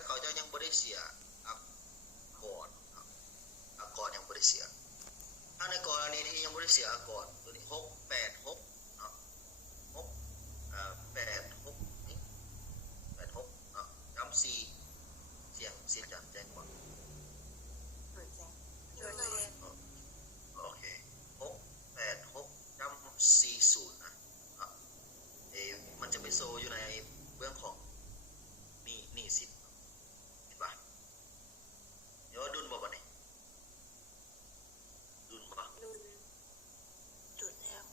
นั้นเขาจะยังบริเสียอักก่อนอักก่อนยังบริเสียถ้าในกรณีที่ยังบริเสียอักก่อนตัวนี้686เนาะ686นี่86เนาะจำ4เสียงจำแจ้งก่อนโอเค686จำ40นะมันจะไปโซอยู่ในเรื่องของนี่สิบเห็นปะเดี๋ยวดุนบอกว่านี่ดุนปะดุนแล้ว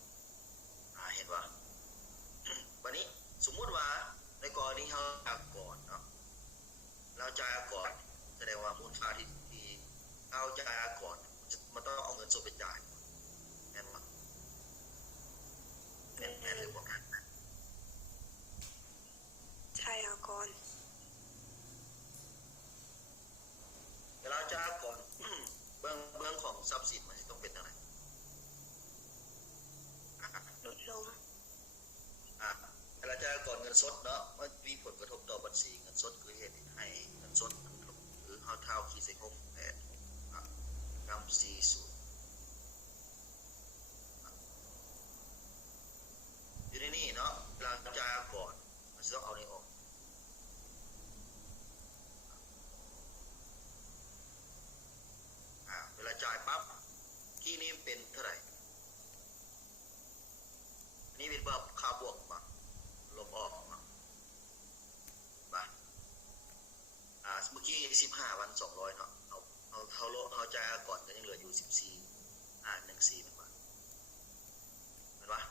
เห็นปะวันนี้สมมุติว่าในกรณีเราจ่ายก่อนเนาะเราจ่ายก่อนแสดงว่ามูลค่าที่เราจ่ายก่อนมันต้องเอาเงินสดไปจ่ายแม่นปะแม่นหรือบอกกันใช่เอาก่อนเวลาจ่ายก่อนเบื้องของทรัพย์สินมันจะต้องเป็นอะไรลดลงเวลาจ่ายก่อนเงินสดเนาะมันมีผลกระทบต่อบัญชีเงินสดคือเหตุให้เงินสดหรือเท่าขีด6 8จำ40อยู่ในนี่เนาะเวลาจ่ายก่อนมันจะต้องเอานี่ออกเวลาจ่ายปั๊บที่นี่เป็นเท่าไหร่นี่เป็นแบบค่าบวกมาลบออกมาเมื่อกี้15 วัน200เนาะเอาจ่ายก่อนก็ยังเหลืออยู่14 14เป็นว่าเป็นว่า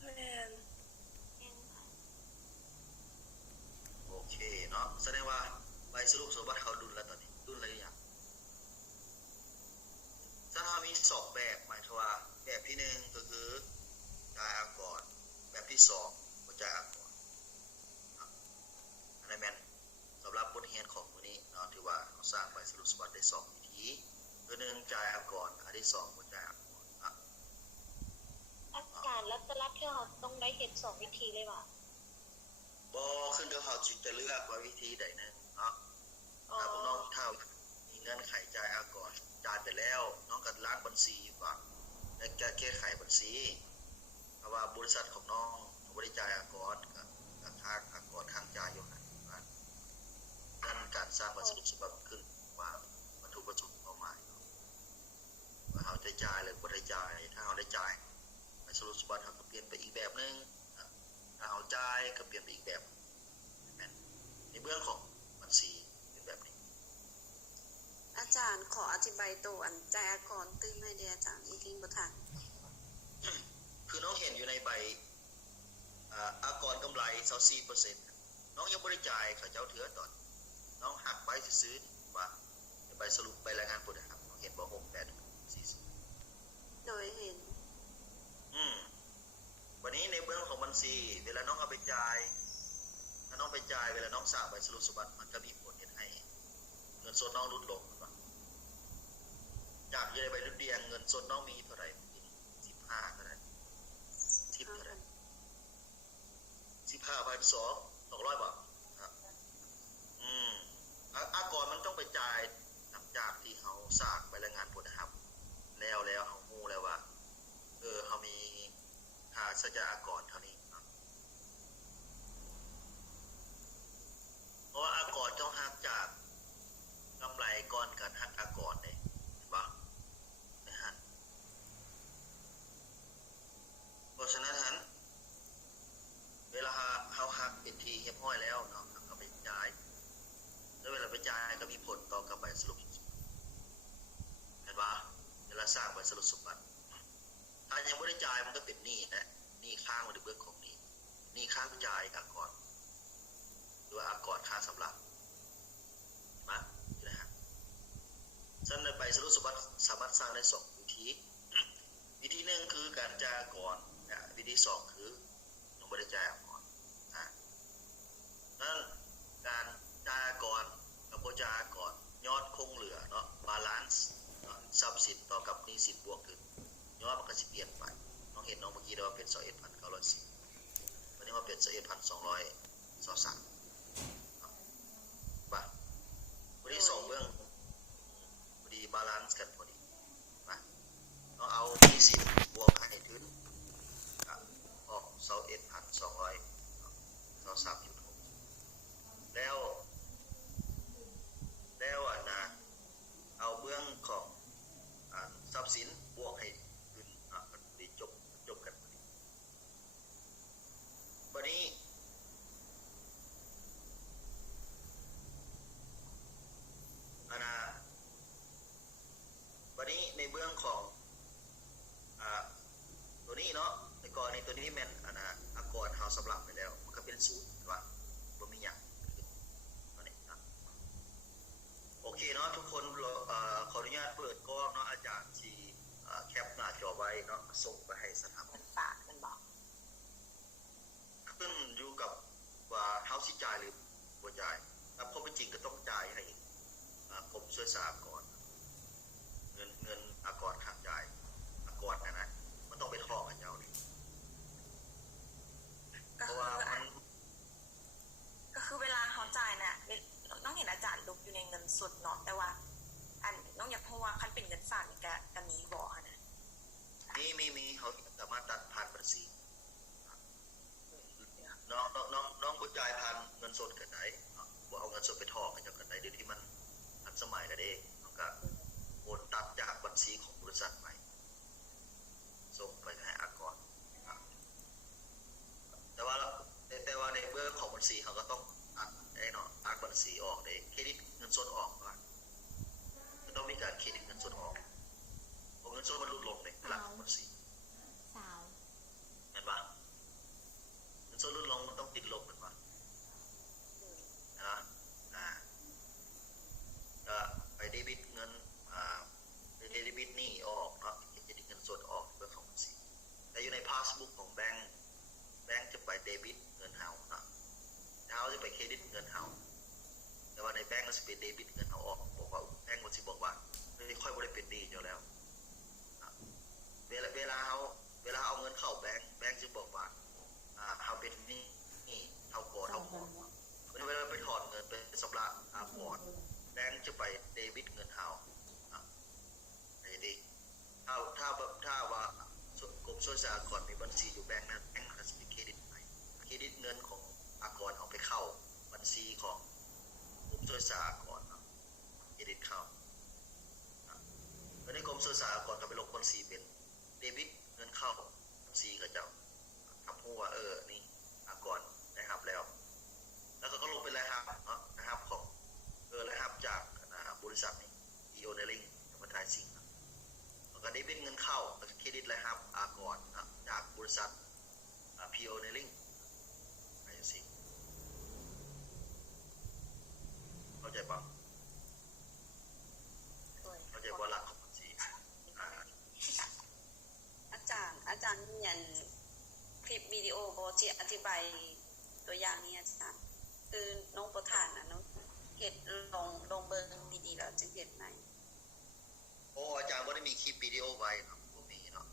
แม่นโอเคเนาะแสดงว่าใบสรุปสมบัติเขาดุลแล้วตอนนี้ดุลอะไรอย่างถ้ามี2แบบหมายถึงว่าแบบที่1ก็คือจ่ายก่อนแบบที่2ก็จ่ายก่อนอันนี้แม่นสำหรับบทเรียนของมื้อนี้เนาะถือว่าเราสร้างใบสรุปสมบัติได้2วิธีคือ1จ่ายก่อนอันที่2ก็จ่ายก่อนอาการและแต่ละเที่ยวต้องได้เห็น2วิธีเลยว่ะบ่ขึ้นกับเขาจะเลือกว่าวิธีใดนึงเนาะถ้าพวกน้องถ้ามีเงื่อนไขจ่ายก่อนจ่ายไปแล้วน้องก็ล้างบัญชีก่อนแล้วแก้ไขบัญชีเพราะว่าบริษัทของน้องบริจ่ายก่อนกับทางก่อนทางจ่ายอยู่นั่นการสร้างบัญชีฉบับขึ้นว่าวัตถุประสงค์เป้าหมายว่าเขาได้จ่ายหรือบ่ได้จ่ายถ้าเขาได้จ่ายบัญชีฉบับเขาก็เปลี่ยนไปอีกแบบนึงถ้าเขาจ่ายก็เปลี่ยนไปอีกแบบในเบื้องของบัญชีเป็นแบบนี้อาจารย์ขออธิบายตัวจ่ายก่อนตื้มให้ดีอาจารย์อีกทีบ่ทันคือน้องเห็นอยู่ในใบอากรกำไร 24% น้องยังบ่ได้จ่ายเขาเจ้าเถือตอนน้องหักใบซื้อว่าใบสรุปใบรายงานผลนะครับน้องเห็นบ่6840โดยเห็นวันนี้ในเบื้องของบัญชีเวลาน้องเอาไปจ่ายถ้าน้องไปจ่ายเวลาน้องสร้างใบสรุปสมบัติมันจะมีผลให้เงินสดน้องลดลงจากอยู่ในใบเรียงเงินสดน้องมีเท่าไหร่15เท่าไหร่10เท่าไหร่15,200 บาทอากรมันต้องไปจ่ายหลังจากที่เขาสร้างใบรายงานผลนะครับแล้วเขาฮู้แล้วว่าเขามีค่าสัญญาอากรเท่านี้เพราะว่าอากรต้องหักจากกำไรก่อนการหักอากรเนี่ยเห็นปะนะฮะเพราะฉะนั้นเวลาเขาหักเป็นทีเรียบร้อยแล้วเนาะเขาไปจ่ายแล้วเวลาไปจ่ายก็มีผลต่อกับใบสรุปเห็นปะเวลาสร้างใบสรุปสมบัติถ้ายังไม่ได้จ่ายมันก็เป็นหนี้นะหนี้ค้างมาในเบื้องของหนี้ค้างจ่ายอากรหรือว่าอากรค่าสำหรับนะฮะซึ่งในใบสรุปสมบัติสามารถสร้างได้2วิธีวิธี1คือการจ่ายก่อนวิธี2คือยังไม่ได้จ่ายก่อนนั้นการจ่ายก่อนกับบ่จ่ายก่อนยอดคงเหลือเนาะบาลานซ์ทรัพย์สินต่อกับหนี้สินบวกขึ้นยอดมันก็สิเปลี่ยนไปน้องเห็นน้องเมื่อกี้ว่าเป็น 21,910 วันนี้มาเป็น 21,223 เนาะส่งไปให้สถาบั เงิ น นฝากเงินบอก ขึ้นอยู่กับว่าเฮาสิจ่ายหรือบ่จ่ายแต่พอเป็นจริงก็ต้องจ่ายให้กรมช่วยสหกรณ์เงินอากรค้างจ่ายอากรนะมันต้องไปทอกกับเจ้านี่ ก็ เพราะ คือ ว่ามัน ก็คือเวลาเขาจ่ายน่ะน้องเห็นอาจารย์ลุกอยู่ในเงินสดเนาะแต่ว่าอันน้องอยากรู้ว่าคันเป็นเงินฝากนี่ก็มีบ่คะนะ มีเขาสามารถตัดผ่านบัญชีน้องบ่จ่ายผ่านเงินสดกันได้บ่เอาเงินสดไปทอกกับเจ้ากันได้เดี๋ยวที่มันทันสมัยแล้วเด้น้องก็โอนตัดจากบัญชีของบริษัทไปส่งไปให้อากรแต่ว่าในเบื้องของบัญชีเขาก็ต้องตัดเนาะตัดบัญชีออกเด้เครดิตเงินสดออกก่อนก็ต้องมีการเครดิตเงินสดออกเพราะเงินสดมันลดลงในหลักของบัญชีเห็นปะเงินสดลดลงมันต้องติดลบกันวะนะก็ไปเดบิตเงินไปเดบิตนี่ออกเนาะเครดิตเงินสดออกเบื้องของบัญชีแต่อยู่ในพาสบุ๊กของแบงค์จะไปเดบิตเงินเฮาเนาะเฮาจะไปเครดิตเงินเฮาแต่ว่าในแบงค์มันจะเป็นเดบิตเงินเฮาออกบอกว่าแบงค์มันสิบอกว่าไม่ค่อยบ่ได้เป็นดีอยู่แล้วเวลาเอาเงินเข้าแบงค์จะบอกว่าเฮาเป็นนี่เฮาโกดเวลาไปถอนเงินไปสำระก่อนแบงค์จะไปเดบิตเงินเฮาไอ้ดิถ้าว่ากรมช่วยสหกรณ์มีบัญชีอยู่แบงค์นั้นแบงค์ก็จะมีเครดิตให้เครดิตเงินของอากรเอาไปเข้าบัญชีของกรมช่วยสหกรณ์เครดิตเข้าแล้วในกรมช่วยสหกรณ์ก็ไปลงบัญชีเป็นเดบิตเงินเข้าบัญชีกับเจ้าทำหัวนี่อากรนะครับแล้วก็ลงเป็นรายหับเนาะนะครับของรายหับจากบริษัทนี้ EO Nailing ประเทศสิงห์แล้วก็เดบิตเงินเข้าแล้วก็เครดิตรายหับอากรจากบริษัท PO Nailing อะไรสิเข้าใจปะเข้าใจว่าหลักของบัญชี อาจารย์มีอันคลิปวิดีโอโบที่อธิบายตัวอย่างนี้อาจารย์คือน้องประธานนะน้องเห็ดลงเบิงดีๆแล้วจึงเห็ดไหน อาจารย์ว่าได้มีคลิปวิดีโอไว้ครับผมมีเนาะ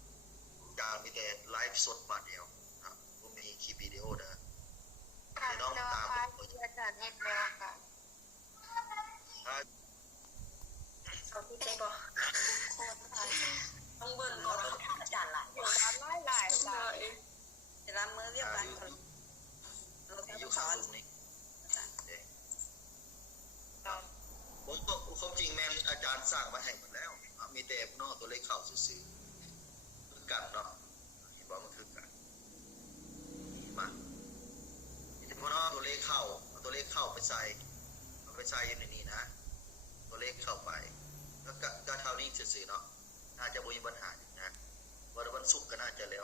อาจารย์มีแต่ไลฟ์สดมาเดียวนะผมมีคลิปวิดีโอเด้อที่น้องตามอาจารย์เฮ็ดแล้วค่ะ เขาพูดได้บ่ต้องเบิ่งก่อนอาจารย์ล่ะ อยู่ร้านหลายเลย เวลามือเรียบร้อยเรา อยู่ ส ข้า อง น ตรงนี้ อาจารย์ ผมก็ความจริงแม่อาจารย์สร้างมาให้หมดแล้วมีแต่นอกตัวเลขเข้าซื่อๆคือกันเนาะเห็นว่ามันคือกันมามีแต่พอนอกตัวเลขเข้าเอาตัวเลขเข้าไปใส่เอาไปใส่อยู่ในนี้นะตัวเลขเข้าไปก็เท่านี้ซื่อๆเนาะน่าจะบ่มีปัญหาอย่างนั้นวันศุกร์ก็น่าจะแล้ว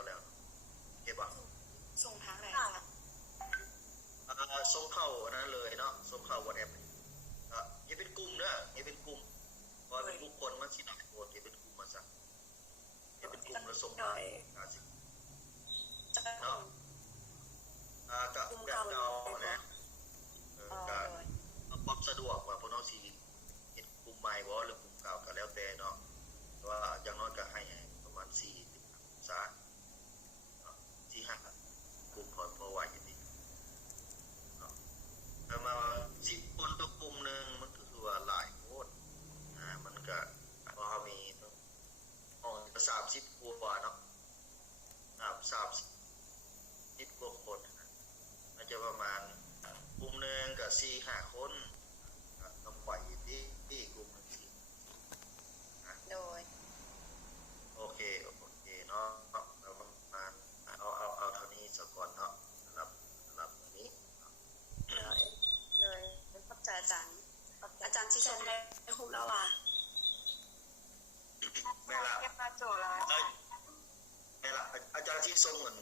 เห็นป่ะ ส่งทางไหน ส่งเข้าอันนั้นเลยเนาะส่งเข้าวันแอปอย่าเป็นกลุ่มเนอะอย่าเป็นกลุ่มพอเป็นบุคคลมันสิหนักโกรธอย่าเป็นกลุ่มมาซะอย่าเป็นกลุ่มแล้วส่งมาสิเนาะกับแบบเก่านะกับความสะดวกว่าพวกน้องสิเห็นกลุ่มใหม่บ่หรือกลุ่มเก่าก็แล้วแต่เนาะว่าอย่างน้อยก็ให้ประมาณ4 ซะ4-5กลุ่มพอไหวอยู่ดีประมาณ10 คนต่อกลุ่มนึงมันก็คือว่าหลายโคตรมันก็พอมีห้อง30 กว่าเนาะ30 กว่าคนมันจะประมาณกลุ่มนึงก็4-5 คนต้องปล่อยที่กลุ่มนึงสิ โดย โอเคเนาะเราประมาณเอาเท่านี้สักก่อนเนาะสำหรับนี้ เลยขอบใจอาจารย์ที่ชม ได้ครบแล้วอ่ะ แม่ละ เก็บมาโจแล้ว อาจารย์ที่ทรงเหมือน